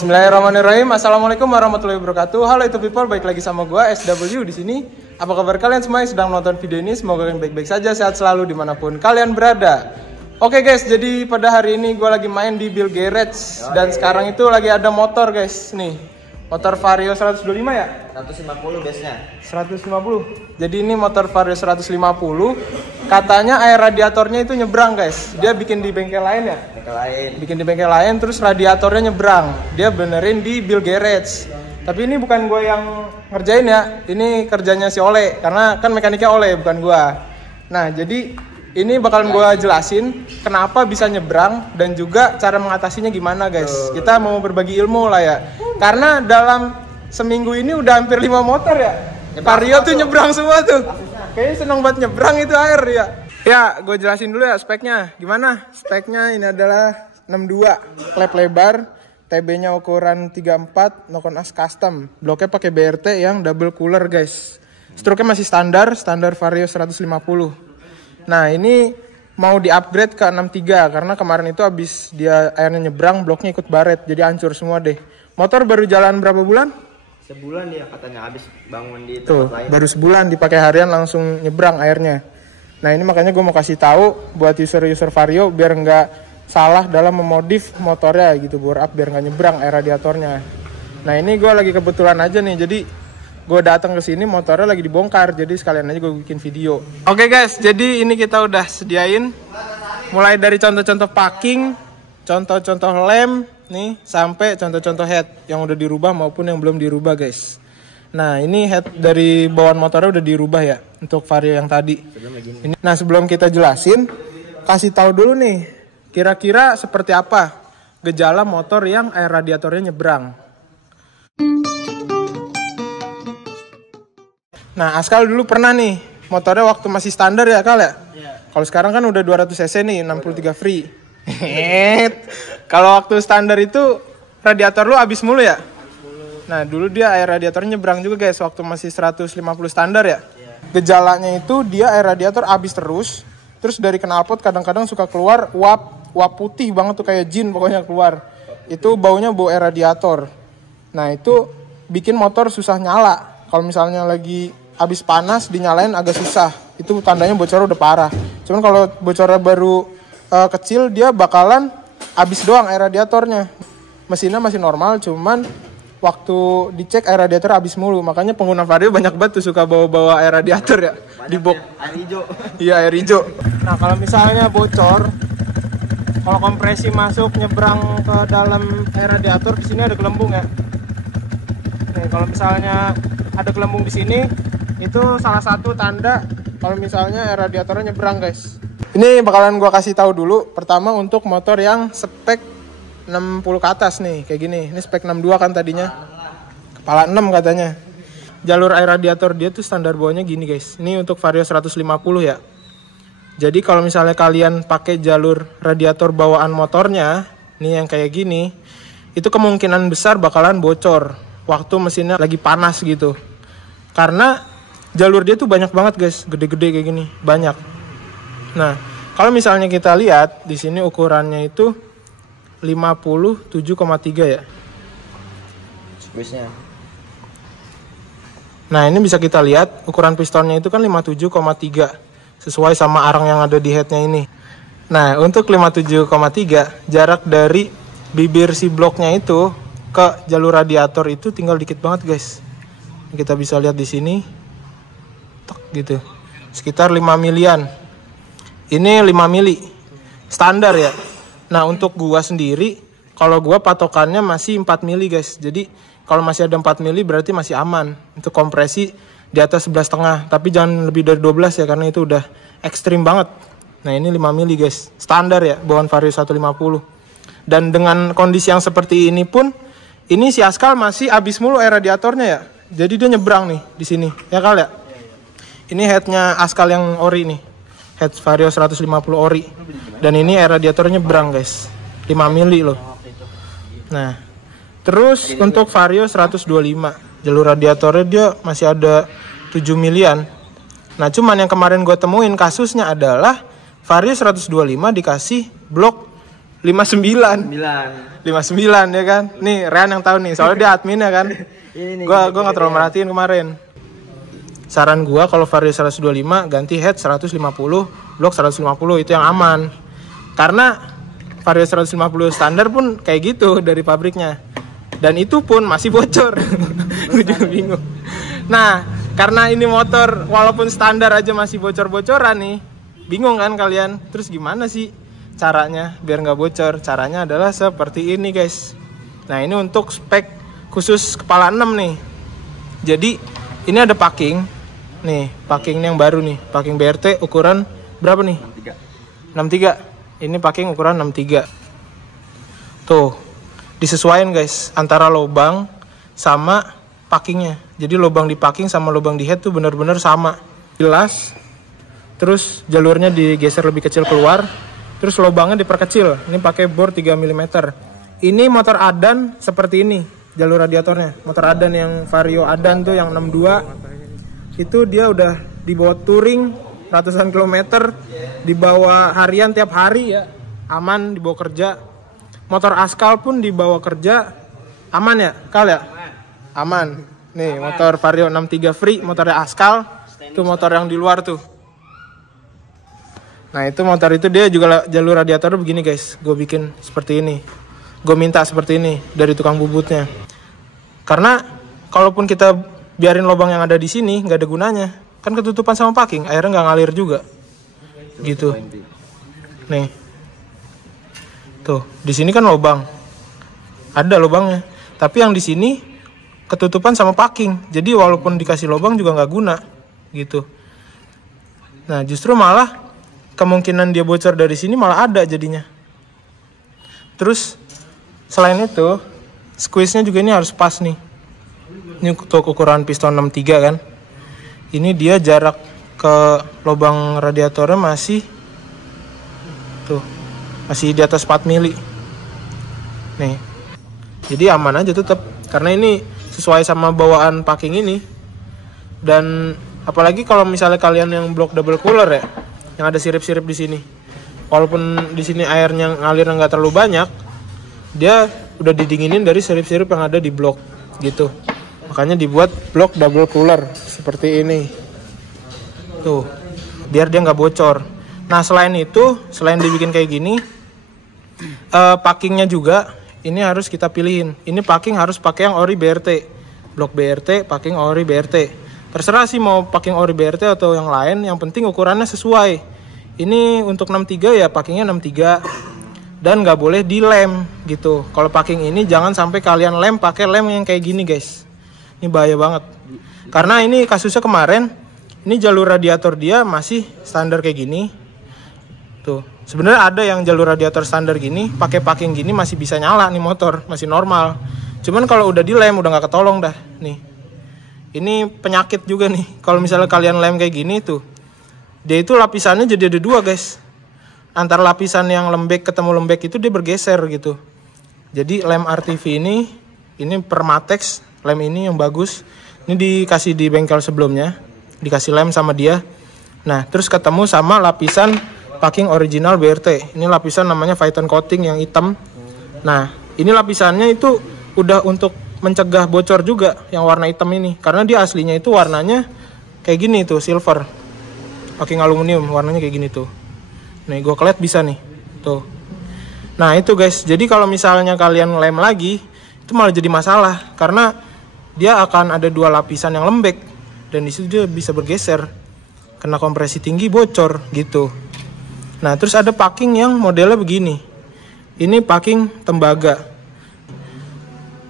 Bismillahirrahmanirrahim. Assalamualaikum warahmatullahi wabarakatuh. Halo itu people, balik lagi sama gue SW di sini. Apa kabar kalian semua yang sedang menonton video ini? Semoga kalian baik-baik saja, sehat selalu dimanapun kalian berada. Oke guys, jadi pada hari ini gue lagi main di Bill Garage dan sekarang itu lagi ada motor guys, nih motor Vario 125 ya? 150 biasanya. 150. Jadi ini motor Vario 150. Katanya air radiatornya itu nyebrang guys. Dia bikin di bengkel lain ya? Bikin di bengkel lain terus radiatornya nyebrang. Dia benerin di Bill Garage. Tapi ini bukan gue yang ngerjain ya. Ini kerjanya si Ole karena kan mekaniknya Ole bukan gue. Nah, jadi ini bakalan gue jelasin kenapa bisa nyebrang dan juga cara mengatasinya gimana guys. Kita mau berbagi ilmu lah ya. Karena dalam seminggu ini udah hampir 5 motor ya. Vario tuh nyebrang semua tuh. Kayaknya seneng banget nyebrang itu air ya. Ya, gue jelasin dulu ya speknya. Gimana? Speknya ini adalah 62, klep lebar, TB-nya ukuran 34, Nokon As custom. Bloknya pakai BRT yang double cooler guys. Struknya masih standar Vario 150. Nah, ini mau di-upgrade ke 63 karena kemarin itu habis dia airnya nyebrang, bloknya ikut baret, jadi hancur semua deh. Motor baru jalan berapa bulan? Sebulan dia katanya habis bangun di tuh, tempat lain. Baru sebulan dipakai harian langsung nyebrang airnya. Nah, ini makanya gue mau kasih tahu buat user-user Vario biar nggak salah dalam memodif motornya gitu, bore up biar nggak nyebrang air radiatornya. Nah, ini gue lagi kebetulan aja nih, jadi gue datang ke sini motornya lagi dibongkar, jadi sekalian aja gue bikin video. Oke guys, jadi ini kita udah sediain mulai dari contoh-contoh packing, contoh-contoh lem nih, sampai contoh-contoh head yang udah dirubah maupun yang belum dirubah guys. Nah, ini head dari bawaan motornya udah dirubah ya untuk Vario yang tadi. Nah, sebelum kita jelasin, kasih tahu dulu nih kira-kira seperti apa gejala motor yang air radiatornya nyebrang. Nah, Askal dulu pernah nih motornya waktu masih standar ya Kal ya? Kalau sekarang kan udah 200 cc nih, 63 free. Kalau waktu standar itu radiator lu habis mulu ya? Nah, dulu dia air radiatornya nyebrang juga guys waktu masih 150 standar ya. Gejalanya itu dia air radiator habis terus dari knalpot kadang-kadang suka keluar uap putih banget tuh kayak jin pokoknya keluar. Itu baunya bau air radiator. Nah, itu bikin motor susah nyala. Kalau misalnya lagi habis panas dinyalain agak susah. Itu tandanya bocornya udah parah. Cuman kalau bocornya baru kecil dia bakalan habis doang air radiatornya. Mesinnya masih normal, cuman waktu dicek air radiator habis mulu. Makanya pengguna Vario banyak banget tuh suka bawa-bawa air radiator ya. Banyak di box. Air hijau. Iya, air hijau. Nah, kalau misalnya bocor, kalau kompresi masuk nyebrang ke dalam air radiator, di sini ada gelembung ya. Nih, kalau misalnya ada gelembung di sini, itu salah satu tanda kalau misalnya air radiatornya nyebrang guys. Ini bakalan gua kasih tahu dulu. Pertama untuk motor yang spek 60 ke atas nih, kayak gini. Ini spek 62 kan tadinya. Kepala 6 katanya. Jalur air radiator dia tuh standar bawahnya gini guys. Ini untuk Vario 150 ya. Jadi kalau misalnya kalian pakai jalur radiator bawaan motornya, nih yang kayak gini, itu kemungkinan besar bakalan bocor waktu mesinnya lagi panas gitu. Karena jalur dia tuh banyak banget guys, gede-gede kayak gini, banyak. Nah, kalau misalnya kita lihat di sini ukurannya itu 57,3 ya. Squeeze-nya. Nah, ini bisa kita lihat ukuran pistonnya itu kan 57,3 sesuai sama arang yang ada di headnya ini. Nah, untuk 57,3 jarak dari bibir si bloknya itu ke jalur radiator itu tinggal dikit banget guys. Kita bisa lihat di sini. Tok gitu. Sekitar 5 milian. Ini 5 mili. Standar ya. Nah, untuk gua sendiri, kalau gua patokannya masih 4 mili guys. Jadi, kalau masih ada 4 mili berarti masih aman. Untuk kompresi di atas 11,5. Tapi jangan lebih dari 12 ya, karena itu udah ekstrim banget. Nah, ini 5 mili guys. Standar ya, bawaan Vario 150. Dan dengan kondisi yang seperti ini pun, ini si Askal masih habis mulu air radiatornya ya. Jadi dia nyebrang nih di sini. Ya Kal ya? Ini headnya Askal yang ori nih. Head Vario 150 ori. Dan ini air radiatornya nyebrang guys. 5 mili loh. Nah, terus untuk Vario 125. Jalur radiatornya dia masih ada 7 milian. Nah, cuman yang kemarin gue temuin kasusnya adalah Vario 125 dikasih blok 59 9. 59 ya kan. Nih Rehan yang tahu nih, soalnya dia admin ya kan. Ini Gua nggak terlalu merhatiin kemarin. Saran gua kalau Vario 125 ganti head 150, blok 150 itu yang aman. Karena Vario 150 standar pun kayak gitu dari pabriknya. Dan itu pun masih bocor. Gue juga bingung. Nah, karena ini motor walaupun standar aja masih bocor-bocoran nih, bingung kan kalian? Terus gimana sih caranya biar nggak bocor? Caranya adalah seperti ini guys. Nah, ini untuk spek khusus kepala 6 nih. Jadi ini ada packing. Nih, packing yang baru nih. Packing BRT ukuran berapa nih? 63. Ini packing ukuran 63. Tuh, disesuaikan guys antara lubang sama packingnya. Jadi lubang di packing sama lubang di head tuh bener-bener sama. Jelas. Terus jalurnya digeser lebih kecil keluar. Terus lubangnya diperkecil. Ini pakai bor 3 mm. Ini motor Adan seperti ini jalur radiatornya. Motor Adan yang Vario Adan tuh yang 62. Itu dia udah dibawa touring ratusan kilometer, dibawa harian tiap hari ya, aman dibawa kerja. Motor Askal pun dibawa kerja, aman ya, Kal ya? Aman. Nih motor Vario 63 free, motornya Askal, itu motor yang di luar tuh. Nah itu motor itu dia juga jalur radiator begini guys, gue bikin seperti ini, gue minta seperti ini dari tukang bubutnya. Karena kalaupun kita biarin lubang yang ada di sini nggak ada gunanya, kan ketutupan sama packing, airnya nggak ngalir juga gitu. Nih tuh di sini kan lubang, ada lubangnya, tapi yang di sini ketutupan sama packing, jadi walaupun dikasih lubang juga nggak guna gitu. Nah justru malah kemungkinan dia bocor dari sini malah ada jadinya. Terus selain itu squeeze-nya juga ini harus pas nih. Ini untuk ukuran piston 63 kan. Ini dia jarak ke lubang radiatornya masih tuh, masih di atas 4 mili. Nih. Jadi aman aja tetap karena ini sesuai sama bawaan packing ini. Dan apalagi kalau misalnya kalian yang blok double cooler ya, yang ada sirip-sirip di sini. Walaupun di sini airnya ngalir nggak terlalu banyak, dia udah didinginin dari sirip-sirip yang ada di blok gitu. Makanya dibuat blok double cooler seperti ini. Tuh, biar dia nggak bocor. Nah selain itu, selain dibikin kayak gini, packingnya juga ini harus kita pilihin. Ini packing harus pakai yang ori BRT. Blok BRT, packing ori BRT. Terserah sih mau packing ori BRT atau yang lain, yang penting ukurannya sesuai. Ini untuk 63 ya packingnya 63. Dan nggak boleh dilem gitu. Kalau packing ini jangan sampai kalian lem pakai lem yang kayak gini guys. Ini bahaya banget. Karena ini kasusnya kemarin, ini jalur radiator dia masih standar kayak gini. Tuh, sebenarnya ada yang jalur radiator standar gini, pakai packing gini masih bisa nyala nih motor, masih normal. Cuman kalau udah dilem udah nggak ketolong dah. Nih, ini penyakit juga nih. Kalau misalnya kalian lem kayak gini tuh, dia itu lapisannya jadi ada dua guys. Antara lapisan yang lembek ketemu lembek itu dia bergeser gitu. Jadi lem RTV ini Permatex, lem ini yang bagus. Ini dikasih di bengkel sebelumnya, dikasih lem sama dia. Nah terus ketemu sama lapisan packing original BRT. Ini lapisan namanya Phaeton coating yang hitam. Nah ini lapisannya itu udah untuk mencegah bocor juga yang warna hitam ini. Karena dia aslinya itu warnanya kayak gini tuh, silver, packing aluminium, warnanya kayak gini tuh. Nih gue kelet bisa nih tuh. Nah itu guys, jadi kalau misalnya kalian lem lagi itu malah jadi masalah karena dia akan ada dua lapisan yang lembek dan disitu dia bisa bergeser, kena kompresi tinggi bocor gitu. Nah terus ada packing yang modelnya begini, ini packing tembaga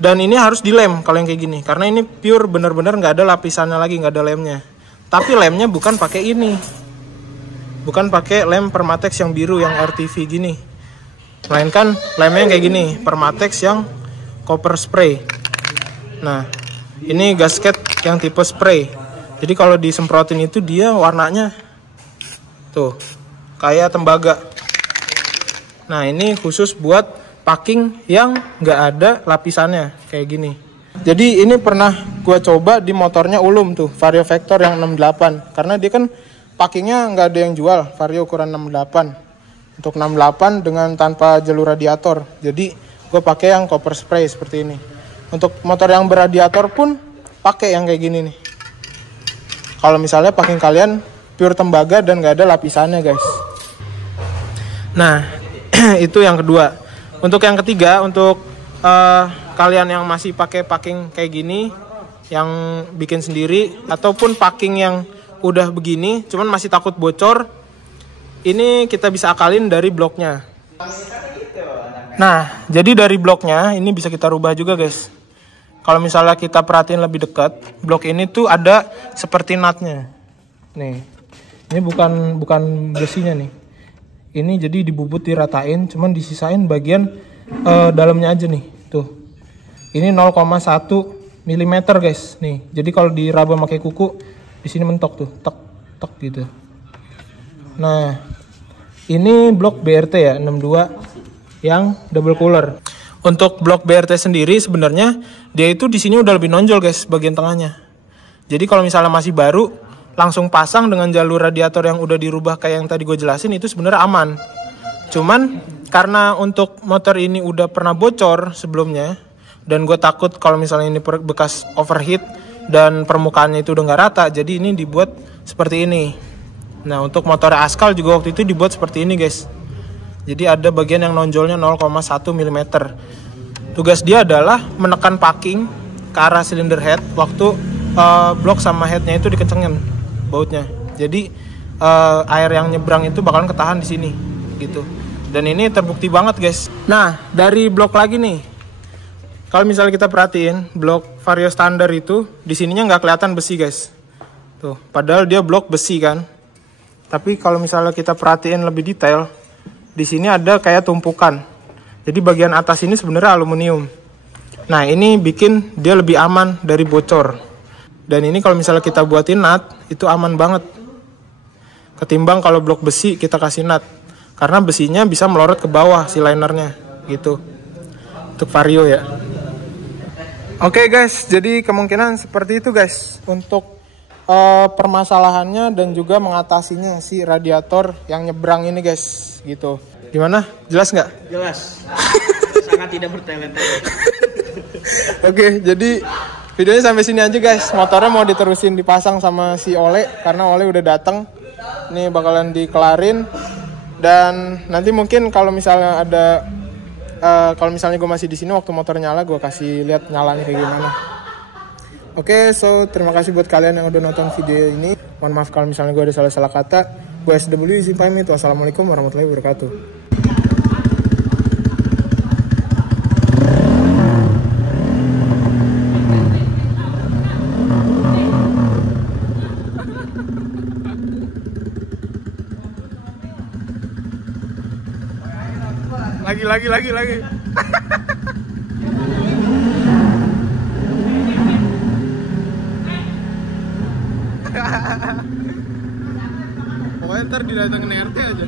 dan ini harus dilem kalau yang kayak gini karena ini pure bener-bener nggak ada lapisannya lagi, nggak ada lemnya. Tapi lemnya bukan pakai ini, bukan pakai lem Permatex yang biru yang RTV gini, melainkan lemnya yang kayak gini, Permatex yang copper spray. Nah ini gasket yang tipe spray, jadi kalau disemprotin itu dia warnanya tuh kayak tembaga. Nah ini khusus buat packing yang nggak ada lapisannya kayak gini. Jadi ini pernah gua coba di motornya Ulum tuh, Vario Vector yang 68, karena dia kan packingnya nggak ada yang jual, Vario ukuran 68. Untuk 68 dengan tanpa jalur radiator. Jadi gue pakai yang copper spray seperti ini. Untuk motor yang berradiator pun pakai yang kayak gini nih. Kalau misalnya packing kalian pure tembaga dan nggak ada lapisannya guys. Nah itu yang kedua. Untuk yang ketiga, untuk kalian yang masih pakai packing kayak gini, yang bikin sendiri ataupun packing yang udah begini cuman masih takut bocor, ini kita bisa akalin dari bloknya. Nah jadi dari bloknya ini bisa kita rubah juga guys. Kalau misalnya kita perhatiin lebih dekat, blok ini tuh ada seperti nutnya nih. Ini bukan besinya nih, ini jadi dibubut diratain, cuman disisain bagian dalamnya aja nih tuh. Ini 0,1 mm guys nih. Jadi kalau diraba pakai kuku di sini mentok tuh, tek tek gitu. Nah ini blok BRT ya 62 yang double cooler. Untuk blok BRT sendiri sebenarnya dia itu di sini udah lebih nonjol guys bagian tengahnya. Jadi kalau misalnya masih baru langsung pasang dengan jalur radiator yang udah dirubah kayak yang tadi gue jelasin, itu sebenarnya aman. Cuman karena untuk motor ini udah pernah bocor sebelumnya dan gue takut kalau misalnya ini bekas overheat dan permukaannya itu udah nggak rata, jadi ini dibuat seperti ini. Nah untuk motor Askal juga waktu itu dibuat seperti ini guys. Jadi ada bagian yang nonjolnya 0,1 mm. Tugas dia adalah menekan packing ke arah silinder head waktu blok sama headnya itu dikencengin bautnya. Jadi air yang nyebrang itu bakalan ketahan di sini gitu. Dan ini terbukti banget guys. Nah dari blok lagi nih, kalau misalnya kita perhatiin blok Vario standar itu di sininya nggak kelihatan besi guys. Tuh, padahal dia blok besi kan. Tapi kalau misalnya kita perhatiin lebih detail, di sini ada kayak tumpukan. Jadi bagian atas ini sebenarnya aluminium. Nah ini bikin dia lebih aman dari bocor. Dan ini kalau misalnya kita buatin nut itu aman banget. Ketimbang kalau blok besi kita kasih nut. Karena besinya bisa melorot ke bawah si linernya gitu. Untuk Vario ya. Oke guys, jadi kemungkinan seperti itu guys untuk permasalahannya dan juga mengatasinya si radiator yang nyebrang ini guys gitu. Gimana? Jelas nggak? Jelas. Sangat tidak bertele-tele. Oke, jadi videonya sampai sini aja guys. Motornya mau diterusin dipasang sama si Ole karena Ole udah datang. Ini bakalan dikelarin dan nanti mungkin kalau misalnya ada kalau misalnya gue masih di sini waktu motor nyala, gue kasih lihat nyalanya kayak gimana. Oke, so terima kasih buat kalian yang udah nonton video ini. Mohon maaf kalau misalnya gue ada salah-salah kata. Gue SW izin pamit. Wassalamualaikum warahmatullahi wabarakatuh. Lagi. Pokoknya ntar didatengin RT aja.